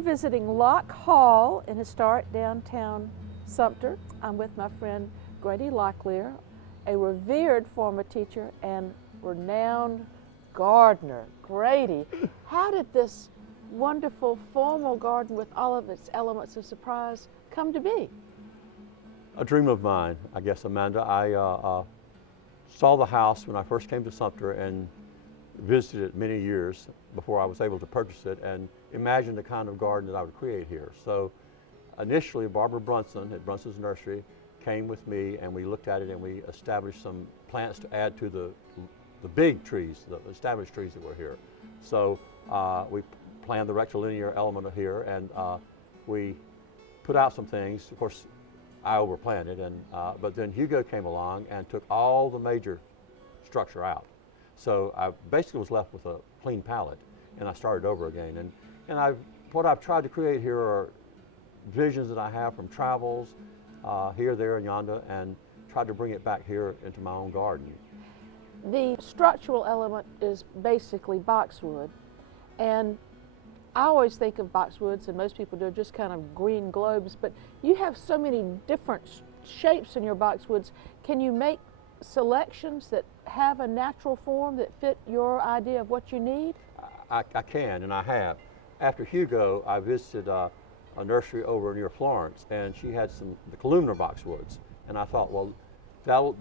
We're visiting Locke Hall in historic downtown Sumter. I'm with my friend Grady Locklear, a revered former teacher and renowned gardener. Grady, how did this wonderful formal garden with all of its elements of surprise come to be? A dream of mine, I guess, Amanda. I saw the house when I first came to Sumter and visited it many years before I was able to purchase it, and imagined the kind of garden that I would create here. So initially, Barbara Brunson at Brunson's Nursery came with me, and we looked at it and we established some plants to add to the big trees, the established trees that were here. So we planned the rectilinear element of here, and we put out some things. Of course, I overplanted, and but then Hugo came along and took all the major structure out. So I basically was left with a clean palette, and I started over again. And what I've tried to create here are visions that I have from travels, here, there, and yonder, and tried to bring it back here into my own garden. The structural element is basically boxwood, and I always think of boxwoods, and most people do, just kind of green globes, but you have so many different shapes in your boxwoods. Can you make selections that have a natural form that fit your idea of what you need? I can, and I have. After Hugo, I visited a nursery over near Florence, and she had the columnar boxwoods, and I thought, well,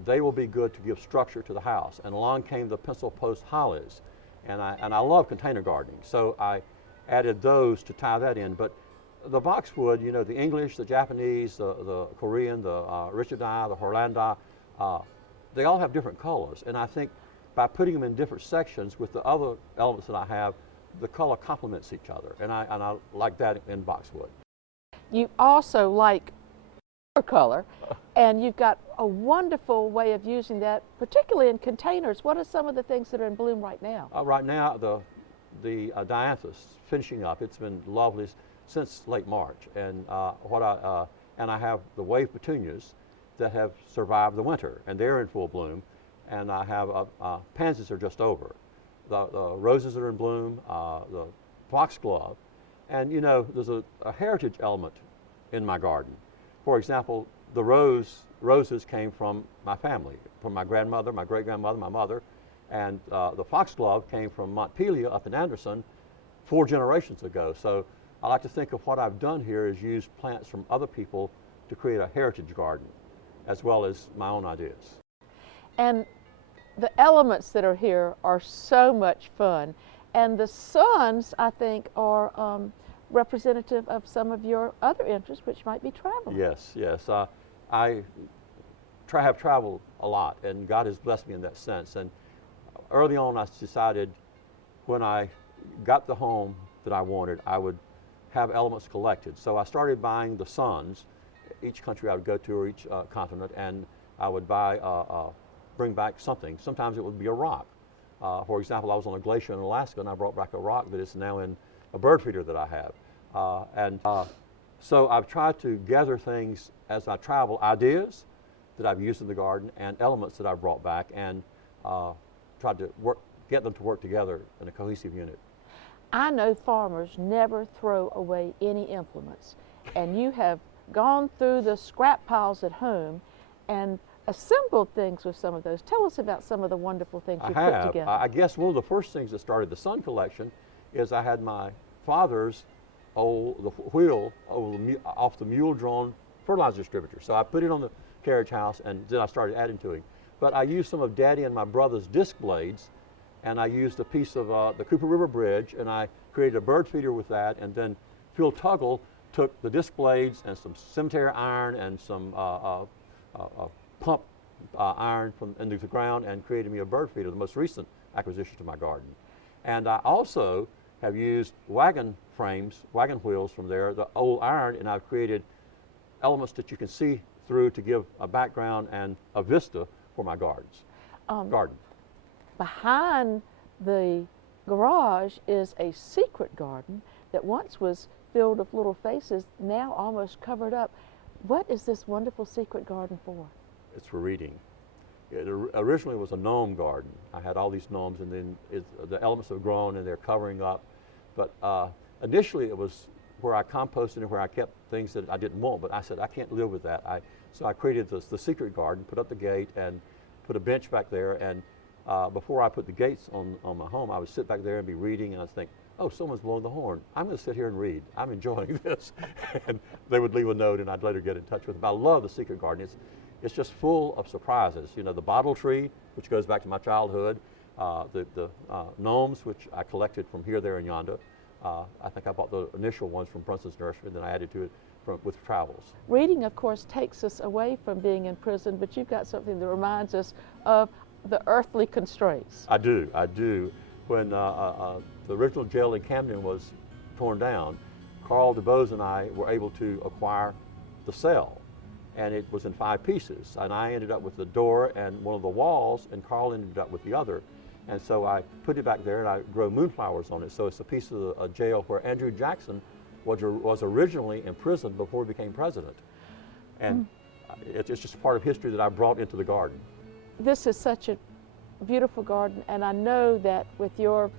they will be good to give structure to the house. And along came the pencil post hollies, and I love container gardening, so I added those to tie that in. But the boxwood, you know, the English, the Japanese, the Korean, the Richardii, the Hollandi, they all have different colors, and I think by putting them in different sections with the other elements that I have, the color complements each other, and I like that in boxwood. You also like color, and you've got a wonderful way of using that, particularly in containers. What are some of the things that are in bloom right now? Right now, the dianthus finishing up. It's been lovely since late March, and I have the wave petunias that have survived the winter, and they're in full bloom. And I have pansies are just over. The roses are in bloom, the foxglove, and you know, there's a heritage element in my garden. For example, the roses came from my family, from my grandmother, my great-grandmother, my mother, and the foxglove came from Montpelier up in Anderson 4 generations ago. So I like to think of what I've done here is use plants from other people to create a heritage garden, as well as my own ideas. And the elements that are here are so much fun. And the suns, I think, are representative of some of your other interests, which might be traveling. Yes, yes. I have traveled a lot, and God has blessed me in that sense. And early on, I decided when I got the home that I wanted, I would have elements collected. So I started buying the suns, each country I would go to, or each continent, and I would bring back something. Sometimes it would be a rock. For example, I was on a glacier in Alaska, and I brought back a rock that is now in a bird feeder that I have. So I've tried to gather things as I travel, ideas that I've used in the garden and elements that I've brought back, and tried to get them to work together in a cohesive unit. I know farmers never throw away any implements, and you have gone through the scrap piles at home and assembled things with some of those. Tell us about some of the wonderful things you put together. I guess one of the first things that started the sun collection is I had my father's the wheel off the mule-drawn fertilizer distributor. So I put it on the carriage house, and then I started adding to it. But I used some of Daddy and my brother's disc blades, and I used a piece of the Cooper River Bridge, and I created a bird feeder with that. And then Phil Tuggle took the disc blades and some cemetery iron and some pump iron from into the ground and created me a bird feeder, the most recent acquisition to my garden. And I also have used wagon frames, wagon wheels from there, the old iron, and I've created elements that you can see through to give a background and a vista for my gardens. Behind the garage is a secret garden that once was filled with little faces, now almost covered up. What is this wonderful secret garden for? It's for reading. It originally was a gnome garden. I had all these gnomes, and then the elements have grown and they're covering up. But initially it was where I composted and where I kept things that I didn't want, but I said, I can't live with that. So I created the secret garden, put up the gate, and put a bench back there. And before I put the gates on my home, I would sit back there and be reading, and I'd think, oh, someone's blowing the horn. I'm going to sit here and read. I'm enjoying this. And they would leave a note, and I'd later get in touch with them. I love the secret garden. It's just full of surprises. You know, the bottle tree, which goes back to my childhood, the gnomes, which I collected from here, there, and yonder. I think I bought the initial ones from Brunson's Nursery, and then I added to it with travels. Reading, of course, takes us away from being in prison, but you've got something that reminds us of the earthly constraints. I do. When the original jail in Camden was torn down, Carl DuBose and I were able to acquire the cell, and it was in 5 pieces. And I ended up with the door and one of the walls, and Carl ended up with the other. And so I put it back there, and I grow moonflowers on it. So it's a piece of a jail where Andrew Jackson was originally imprisoned before he became president. And it's just part of history that I brought into the garden. This is such a beautiful garden, and I know that with your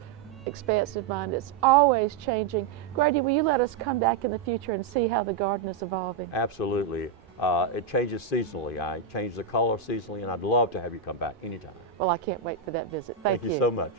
expansive mind, it's always changing. Grady, will you let us come back in the future and see how the garden is evolving? Absolutely. It changes seasonally. I change the color seasonally, and I'd love to have you come back anytime. Well, I can't wait for that visit. Thank you so much.